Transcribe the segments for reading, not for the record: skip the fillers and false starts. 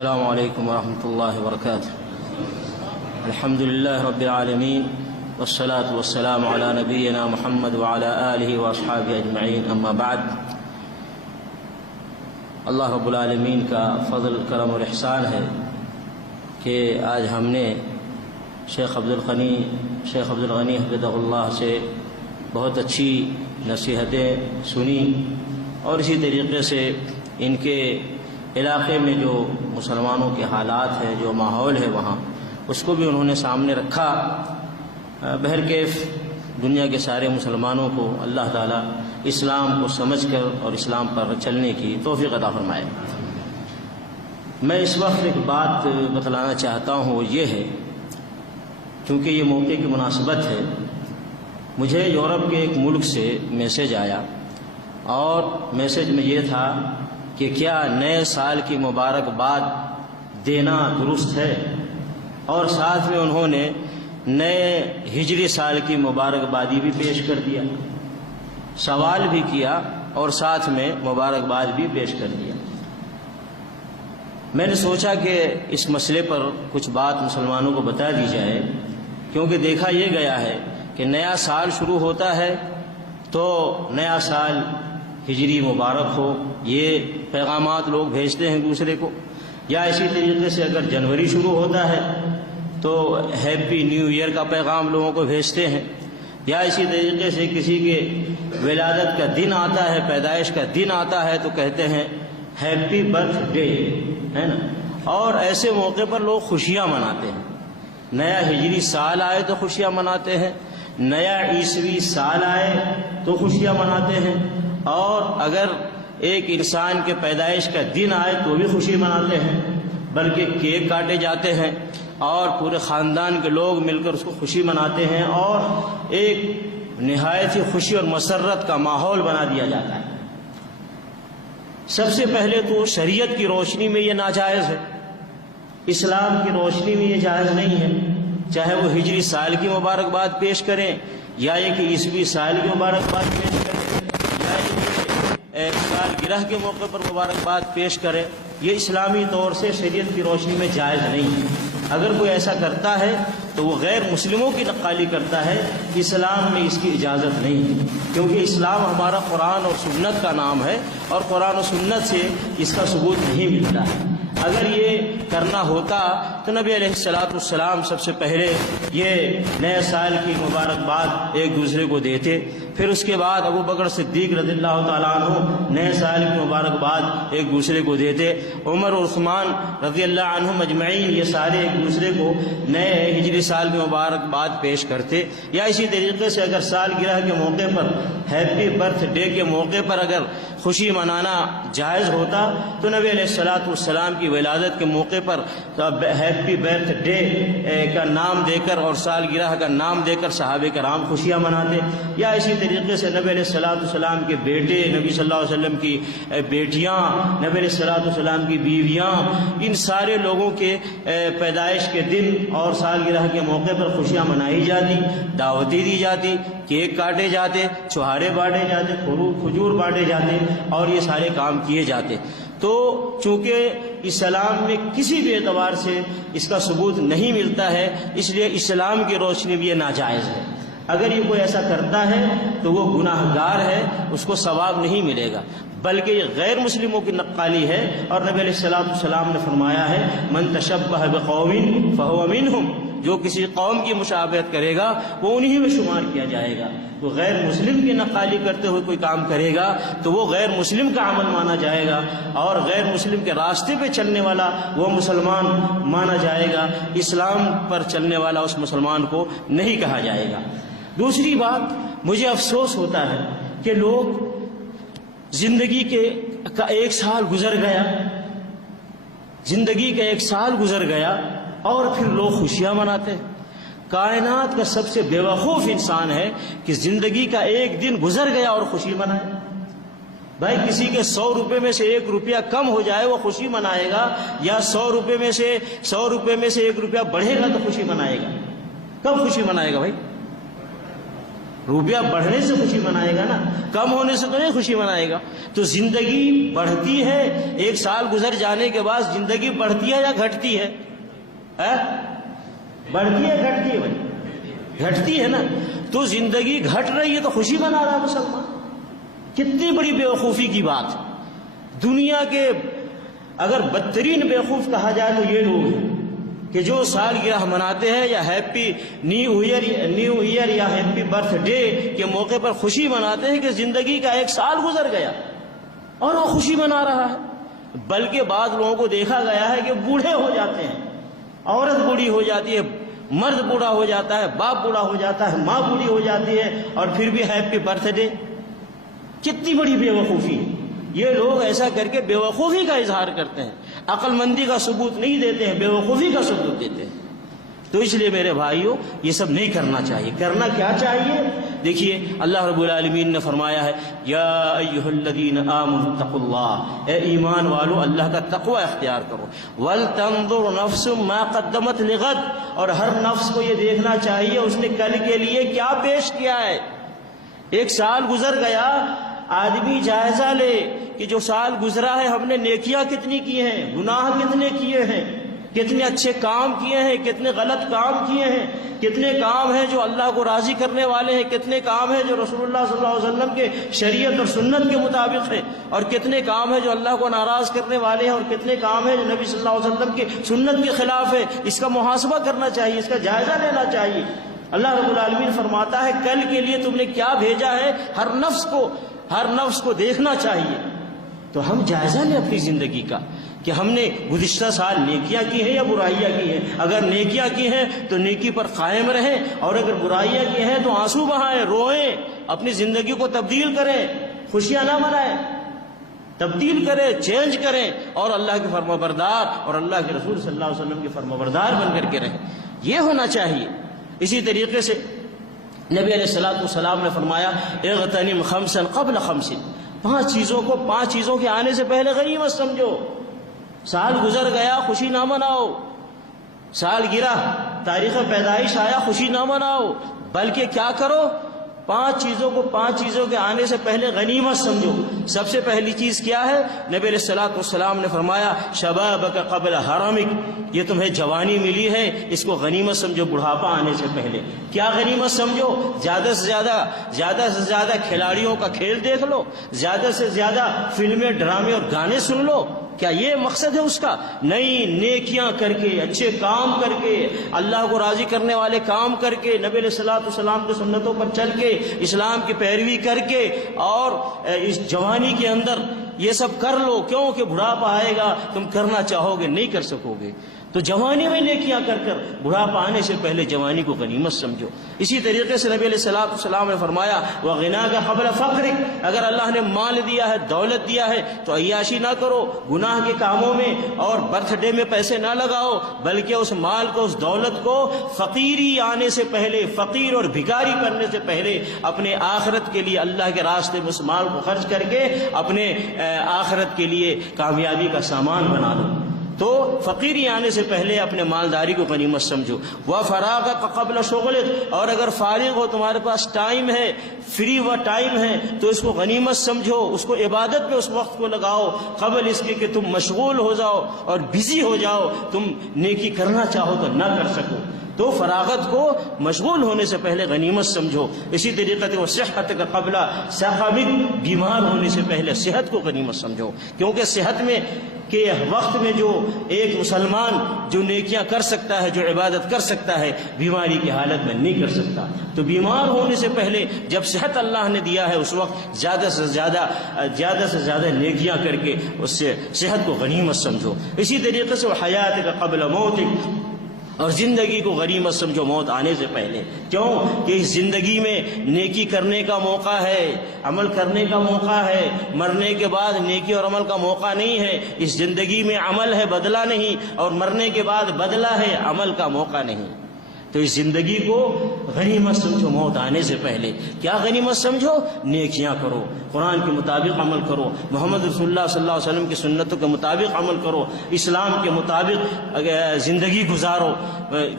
السلام علیکم ورحمۃ اللہ وبرکاتہ۔ الحمد للہ رب العالمین والصلاة والسلام علی نبینا محمد وعلی آلہ واصحابہ اجمعین، اما بعد۔ اللہ رب العالمین کا فضل کرم اور احسان ہے کہ آج ہم نے شیخ عبدالغنی حفظہ اللہ سے بہت اچھی نصیحتیں سنی، اور اسی طریقے سے ان کے علاقے میں جو مسلمانوں کے حالات ہیں، جو ماحول ہے وہاں، اس کو بھی انہوں نے سامنے رکھا۔ بہرکیف دنیا کے سارے مسلمانوں کو اللہ تعالیٰ اسلام کو سمجھ کر اور اسلام پر چلنے کی توفیق عطا فرمائے۔ میں اس وقت ایک بات بتلانا چاہتا ہوں، وہ یہ ہے، کیونکہ یہ موقع کی مناسبت ہے، مجھے یورپ کے ایک ملک سے میسیج آیا، اور میسیج میں یہ تھا کہ کیا نئے سال کی مبارکباد دینا درست ہے، اور ساتھ میں انہوں نے نئے ہجری سال کی مبارکبادی بھی پیش کر دیا، سوال بھی کیا اور ساتھ میں مبارکباد بھی پیش کر دیا۔ میں نے سوچا کہ اس مسئلے پر کچھ بات مسلمانوں کو بتا دی جائے، کیونکہ دیکھا یہ گیا ہے کہ نیا سال شروع ہوتا ہے تو نیا سال ہجری مبارک ہو، یہ پیغامات لوگ بھیجتے ہیں دوسرے کو، یا اسی طریقے سے اگر جنوری شروع ہوتا ہے تو ہیپی نیو ایئر کا پیغام لوگوں کو بھیجتے ہیں، یا اسی طریقے سے کسی کے ولادت کا دن آتا ہے، پیدائش کا دن آتا ہے تو کہتے ہیں ہیپی برتھ ڈے، ہے نا۔ اور ایسے موقع پر لوگ خوشیاں مناتے ہیں، نیا ہجری سال آئے تو خوشیاں مناتے ہیں، نیا عیسوی سال آئے تو خوشیاں مناتے ہیں، اور اگر ایک انسان کے پیدائش کا دن آئے تو بھی خوشی مناتے ہیں، بلکہ کیک کاٹے جاتے ہیں اور پورے خاندان کے لوگ مل کر اس کو خوشی مناتے ہیں، اور ایک نہایت ہی خوشی اور مسرت کا ماحول بنا دیا جاتا ہے۔ سب سے پہلے تو شریعت کی روشنی میں یہ ناجائز ہے، اسلام کی روشنی میں یہ جائز نہیں ہے، چاہے وہ ہجری سال کی مبارکباد پیش کریں، یا یہ کہ عیسوی سال کی مبارکباد پیش کریں، سالگرہ کے موقع پر مبارکباد پیش کرے، یہ اسلامی طور سے شریعت کی روشنی میں جائز نہیں ہے۔ اگر کوئی ایسا کرتا ہے تو وہ غیر مسلموں کی نقالی کرتا ہے، اسلام میں اس کی اجازت نہیں ہے، کیونکہ اسلام ہمارا قرآن اور سنت کا نام ہے، اور قرآن و سنت سے اس کا ثبوت نہیں ملتا ہے۔ اگر یہ کرنا ہوتا تو نبی علیہ السلام سب سے پہلے یہ نئے سال کی مبارکباد ایک دوسرے کو دیتے، پھر اس کے بعد ابو بکر صدیق رضی اللہ تعالیٰ عنہ نئے سال کی مبارکباد ایک دوسرے کو دیتے، عمر اور عثمان رضی اللہ عنہم اجمعین یہ سارے ایک دوسرے کو نئے ہجری سال کی مبارکباد پیش کرتے۔ یا اسی طریقے سے اگر سالگرہ کے موقع پر، ہیپی برتھ ڈے کے موقع پر اگر خوشی منانا جائز ہوتا تو نبی علیہ السلام کی ولادت کے موقع پر ہیپی برتھ ڈے کا نام دے کر اور سالگرہ کا نام دے کر صحابہ کرام خوشیاں مناتے۔ یا اسی طریقے سے نبی علیہ السلام کے بیٹے، نبی صلی اللہ علیہ وسلم کی بیٹیاں، نبی علیہ السلام کی بیویاں، ان سارے لوگوں کے پیدائش کے دن اور سالگرہ کے موقع پر خوشیاں منائی جاتی، دعوتیں دی جاتی، کیک کاٹے جاتے، چھوارے بانٹے جاتے، کھجور بانٹے جاتے، اور یہ سارے کام کیے جاتے۔ تو چونکہ اسلام میں کسی بھی اعتبار سے اس کا ثبوت نہیں ملتا ہے، اس لیے اسلام کی روشنی میں یہ ناجائز ہے۔ اگر یہ کوئی ایسا کرتا ہے تو وہ گناہ گار ہے، اس کو ثواب نہیں ملے گا، بلکہ یہ غیر مسلموں کی نقالی ہے، اور نبی علیہ السلام نے فرمایا ہے من تشبہ بقوم فہو منہم، جو کسی قوم کی مشابہت کرے گا وہ انہی میں شمار کیا جائے گا۔ تو غیر مسلم کی نقالی کرتے ہوئے کوئی کام کرے گا تو وہ غیر مسلم کا عمل مانا جائے گا، اور غیر مسلم کے راستے پہ چلنے والا وہ مسلمان مانا جائے گا، اسلام پر چلنے والا اس مسلمان کو نہیں کہا جائے گا۔ دوسری بات، مجھے افسوس ہوتا ہے کہ لوگ زندگی کا ایک سال گزر گیا، زندگی کا ایک سال گزر گیا اور پھر لوگ خوشیاں مناتے ہیں۔ کائنات کا سب سے بے وقوف انسان ہے کہ زندگی کا ایک دن گزر گیا اور خوشی منائے۔ بھائی کسی کے 100 روپے میں سے 1 روپیہ کم ہو جائے وہ خوشی منائے گا، یا 100 روپے میں سے 1 روپیہ بڑھے گا تو خوشی منائے گا؟ کب خوشی منائے گا بھائی؟ روپیہ بڑھنے سے خوشی منائے گا نا، کم ہونے سے تو نہیں خوشی منائے گا۔ تو زندگی بڑھتی ہے، 1 سال گزر جانے کے بعد زندگی بڑھتی ہے یا گھٹتی ہے؟ بڑھتی ہے گھٹتی ہے؟ بھائی گھٹتی ہے نا۔ تو زندگی گھٹ رہی ہے تو خوشی منا رہا ہے مسلمان، کتنی بڑی بیوقوفی کی بات ہے۔ دنیا کے اگر بدترین بیوقوف کہا جائے تو یہ لوگ ہیں کہ جو سالگرہ مناتے ہیں یا ہیپی نیو ایئر یا ہیپی برتھ ڈے کے موقع پر خوشی مناتے ہیں کہ زندگی کا 1 سال گزر گیا اور وہ خوشی منا رہا ہے۔ بلکہ بعض لوگوں کو دیکھا گیا ہے کہ بوڑھے ہو جاتے ہیں، عورت بوڑھی ہو جاتی ہے، مرد بوڑھا ہو جاتا ہے، باپ بوڑھا ہو جاتا ہے، ماں بوڑھی ہو جاتی ہے، اور پھر بھی ہیپی برتھ ڈے۔ کتنی بڑی بیوقوفی ہے۔ یہ لوگ ایسا کر کے بیوقوفی کا اظہار کرتے ہیں، عقل مندی کا ثبوت نہیں دیتے ہیں، بیوقوفی کا ثبوت دیتے ہیں۔ تو اس لیے میرے بھائیوں یہ سب نہیں کرنا چاہیے۔ کرنا کیا چاہیے؟ دیکھیے اللہ رب العالمین نے فرمایا ہے یا ایھا الذین آمنوا اتقوا اللہ، اے ایمان والو اللہ کا تقوی اختیار کرو، ولتنظر نفس ما قدمت لغد، اور ہر نفس کو یہ دیکھنا چاہیے اس نے کل کے لیے کیا پیش کیا ہے۔ 1 سال گزر گیا، آدمی جائزہ لے کہ جو سال گزرا ہے ہم نے نیکیاں کتنی کی ہیں، گناہ کتنے کیے ہیں، کتنے اچھے کام کیے ہیں، کتنے غلط کام کیے ہیں، کتنے کام ہیں جو اللہ کو راضی کرنے والے ہیں، کتنے کام ہیں جو رسول اللہ صلی اللہ علیہ وسلم کے شریعت اور سنت کے مطابق ہیں، اور کتنے کام ہیں جو اللہ کو ناراض کرنے والے ہیں، اور کتنے کام ہیں جو نبی صلی اللہ علیہ وسلم کی سنت کے خلاف ہے۔ اس کا محاسبہ کرنا چاہیے، اس کا جائزہ لینا چاہیے۔ اللہ رب العالمین فرماتا ہے کل کے لیے تم نے کیا بھیجا ہے، ہر نفس کو دیکھنا چاہیے۔ تو ہم جائزہ لیں اپنی زندگی کا کہ ہم نے گزشتہ سال نیکیاں کی ہیں یا برائیاں کی ہیں۔ اگر نیکیاں کی ہیں تو نیکی پر قائم رہیں، اور اگر برائیاں کی ہیں تو آنسو بہائیں، روئیں، اپنی زندگی کو تبدیل کریں، خوشیاں نہ منائیں، تبدیل کریں، چینج کریں، اور اللہ کے فرمانبردار اور اللہ کے رسول صلی اللہ علیہ وسلم کے فرمانبردار بن کر کے رہیں۔ یہ ہونا چاہیے۔ اسی طریقے سے نبی علیہ الصلوۃ والسلام نے فرمایا اغتنم خمسا قبل خمس، 5 چیزوں کو 5 چیزوں کے آنے سے پہلے غنیمت سمجھو۔ سال گزر گیا خوشی نہ مناؤ، سال گرا، تاریخ پیدائش آیا خوشی نہ مناؤ، بلکہ کیا کرو، 5 چیزوں کے آنے سے پہلے غنیمت سمجھو۔ سب سے پہلی چیز کیا ہے؟ نبی علیہ الصلوۃ والسلام نے فرمایا شبابک قبل حرمک، یہ تمہیں جوانی ملی ہے اس کو غنیمت سمجھو بڑھاپا آنے سے پہلے۔ کیا غنیمت سمجھو؟ زیادہ سے زیادہ کھلاڑیوں کا کھیل دیکھ لو، زیادہ سے زیادہ فلمیں، ڈرامے اور گانے سن لو، کیا یہ مقصد ہے اس کا؟ نہیں، نیکیاں کر کے، اچھے کام کر کے، اللہ کو راضی کرنے والے کام کر کے، نبی علیہ الصلوۃ والسلام کی سنتوں پر چل کے، اسلام کی پیروی کر کے، اور اس جوانی کے اندر یہ سب کر لو۔ کیوں کہ بڑھاپا آئے گا، تم کرنا چاہو گے نہیں کر سکو گے۔ تو جوانی میں نیکیاں کر کر بڑھاپا آنے سے پہلے جوانی کو غنیمت سمجھو۔ اسی طریقے سے نبی علیہ الصلوۃ والسلام نے فرمایا وغناک قبل فقرک، اگر اللہ نے مال دیا ہے، دولت دیا ہے تو عیاشی نہ کرو، گناہ کے کاموں میں اور برتھ ڈے میں پیسے نہ لگاؤ، بلکہ اس مال کو، اس دولت کو فقیری آنے سے پہلے، فقیر اور بھکاری بننے سے پہلے اپنے آخرت کے لیے اللہ کے راستے میں اس مال کو خرچ کر کے اپنے آخرت کے لیے کامیابی کا سامان بنا دو۔ تو فقیری آنے سے پہلے اپنے مالداری کو غنیمت سمجھو۔ وَفَرَاغَكَ قَبْلَ شُغْلِكَ، اور اگر فارغ ہو، تمہارے پاس ٹائم ہے، فری و ٹائم ہے، تو اس کو غنیمت سمجھو، اس کو عبادت میں اس وقت کو لگاؤ، قبل اس کے کہ تم مشغول ہو جاؤ اور بزی ہو جاؤ، تم نیکی کرنا چاہو تو نہ کر سکو۔ تو فراغت کو مشغول ہونے سے پہلے غنیمت سمجھو۔ اسی طریقے سے صحت کا قبل سقمک، بیمار ہونے سے پہلے صحت کو غنیمت سمجھو، کیونکہ صحت میں کے وقت میں جو ایک مسلمان جو نیکیاں کر سکتا ہے، جو عبادت کر سکتا ہے، بیماری کی حالت میں نہیں کر سکتا۔ تو بیمار ہونے سے پہلے جب صحت اللہ نے دیا ہے اس وقت زیادہ سے زیادہ نیکیاں کر کے اس سے صحت کو غنیمت سمجھو۔ اسی طریقے سے حیات کا قبل موتک، اور زندگی کو غنیمت سمجھو موت آنے سے پہلے۔ کیوں کہ اس زندگی میں نیکی کرنے کا موقع ہے، عمل کرنے کا موقع ہے، مرنے کے بعد نیکی اور عمل کا موقع نہیں ہے۔ اس زندگی میں عمل ہے، بدلہ نہیں، اور مرنے کے بعد بدلہ ہے، عمل کا موقع نہیں۔ تو اس زندگی کو غنیمت سمجھو موت آنے سے پہلے. کیا غنیمت سمجھو؟ نیکیاں کرو، قرآن کے مطابق عمل کرو، محمد رسول اللہ صلی اللہ علیہ وسلم کی سنتوں کے مطابق عمل کرو، اسلام کے مطابق زندگی گزارو،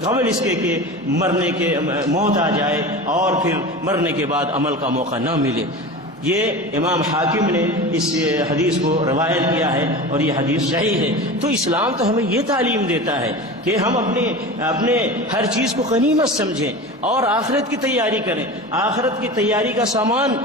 قبل اس کے کہ مرنے کے موت آ جائے اور پھر مرنے کے بعد عمل کا موقع نہ ملے. یہ امام حاکم نے اس حدیث کو روایت کیا ہے اور یہ حدیث صحیح ہے. تو اسلام تو ہمیں یہ تعلیم دیتا ہے کہ ہم اپنے ہر چیز کو غنیمت سمجھیں اور آخرت کی تیاری کریں، آخرت کی تیاری کا سامان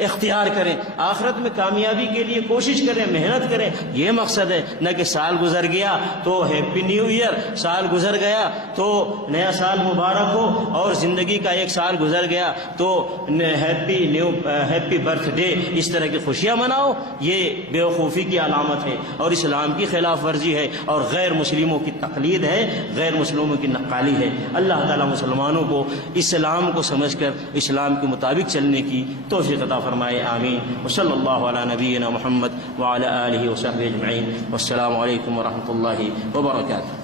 اختیار کریں، آخرت میں کامیابی کے لیے کوشش کریں، محنت کریں. یہ مقصد ہے، نہ کہ سال گزر گیا تو ہیپی نیو ایئر، سال گزر گیا تو نیا سال مبارک ہو، اور زندگی کا ایک سال گزر گیا تو ہیپی برتھ ڈے، اس طرح کی خوشیاں مناؤ. یہ بیوقوفی کی علامت ہے اور اسلام کی خلاف ورزی ہے اور غیر مسلموں کی تقلید ہے، غیر مسلموں کی نقالی ہے. اللہ تعالیٰ مسلمانوں کو اسلام کو سمجھ کر اسلام کے مطابق چلنے کی توفیق عطا فرمائے. آمین. وصلی اللہ علی نبینا محمد وعلی آلہ وصحبہ اجمعین. والسلام علیکم ورحمۃ اللہ وبرکاتہ.